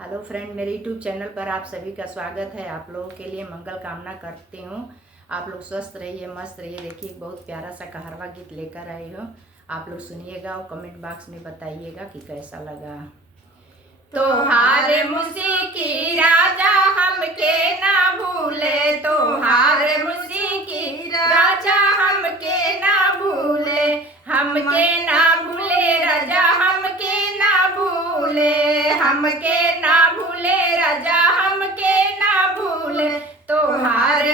Hello friend, मेरे YouTube channel पर आप सभी का स्वागत है। आप लोगों के लिए मंगल कामना करती हूँ। आप लोग स्वस्थ रहिए, मस्त रहिए। देखिए, एक बहुत प्यारा सा कहरवा गीत लेकर आई हूँ। आप लोग सुनिएगा और कमेंट बॉक्स में बताइएगा कि कैसा लगा। तोहार मुसीकी राजा हमके ना भूले, तोहार मुसीकी राजा हमके ना भूले, हमके ना भूले राजा, हमके ना भूले, हमके ना भूले राजा, हमके ना भूले। तोहार